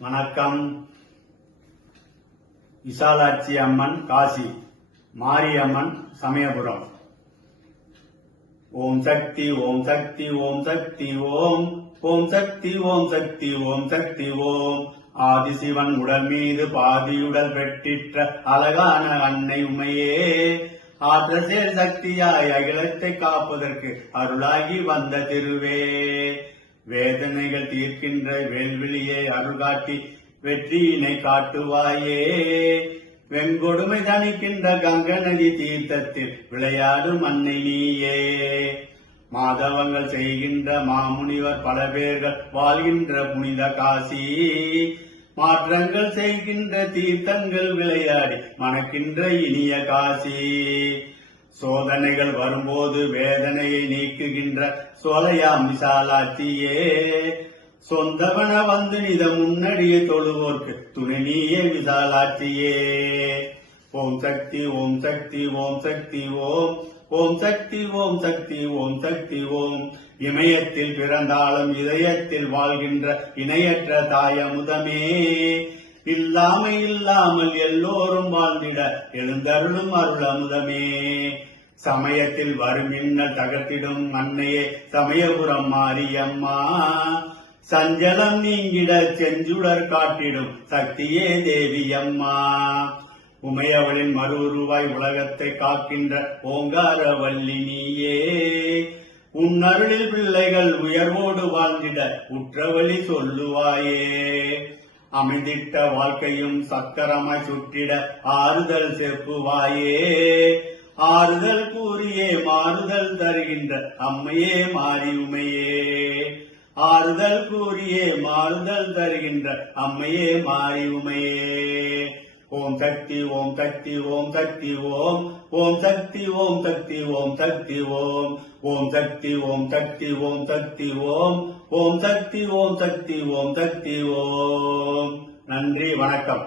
வணக்கம். விசாலாட்சி அம்மன் காசி. மாரியம்மன் சமயபுரம். ஓம் சக்தி ஓம் சக்தி ஓம் சக்தி ஓம். ஓம் சக்தி ஓம் சக்தி ஓம் சக்தி ஓம். ஆதிசிவன் உடல் மீது பாதியுடல் பெற்றிற்ற அழகான அன்னை உமையே. ஆற்றசேர் சக்தியாய் அகிலத்தை காப்பதற்கு அருளாகி வந்த திருவே. வேதனைகள் தீர்க்கின்ற வேல்விழியை அருள்காட்டி வெற்றியினை காட்டுவாயே. வெங்கொடுமை தணிக்கின்ற கங்க நதி தீர்த்தத்தில் விளையாடும் அன்னை நீயே. மாதவங்கள் செய்கின்ற மாமுனிவர் பல பேர்கள் வாழ்கின்ற புனித காசி. மாற்றங்கள் செய்கின்ற தீர்த்தங்கள் விளையாடி மணக்கின்ற இனிய காசி. சோதனைகள் வரும்போது வேதனையை நீக்குகின்ற சோலையாம் விசாலாட்சியே. சொந்தவன வந்து நித முன்னடியே தொழுவோர்க்கு துணை நீயே விசாலாட்சியே. ஓம் சக்தி ஓம் சக்தி ஓம் சக்தி ஓம். ஓம் சக்தி ஓம் சக்தி ஓம் சக்தி ஓம். இமயத்தில் பிறந்தாலும் இதயத்தில் வாழ்கின்ற இணையற்ற தாயமுதமே. இல்லாமை இல்லாமல் எல்லோரும் வாழ்ந்திட எழுந்தருளும் அருள் அமுதமே. சமயத்தில் வருமின்னல் தகர்த்திடும் அன்னையே சமயபுரம் மாரியம்மா. சஞ்சலம் நீங்கிட செஞ்சுடர் காட்டிடும் சக்தியே தேவி அம்மா உமையவளின் மறு உருவாய் உலகத்தை காக்கின்ற ஓங்கார வள்ளி நீயே. உன்னருளில் பிள்ளைகள் உயர்வோடு வாழ்ந்திட உற்றவழி சொல்லுவாயே. அமைந்திட்ட வாழ்க்கையும் சக்கரமாய் சுற்றிட ஆறுதல் செப்புவாயே ஆறுதல் கூறியே மாறுதல் தருகின்ற அம்மையே மாறி ஆறுதல் கூறியே மாறுதல் தருகின்ற அம்மையே மாறி ஓம் சக்தி ஓம் சக்தி ஓம் சக்தி ஓம் ஓம் சக்தி ஓம் சக்தி ஓம் சக்தி ஓம் ஓம் சக்தி ஓம் சக்தி ஓம் சக்தி ஓம் ஓம் சக்தி ஓம் சக்தி ஓம் சக்தி ஓம் நன்றி வணக்கம்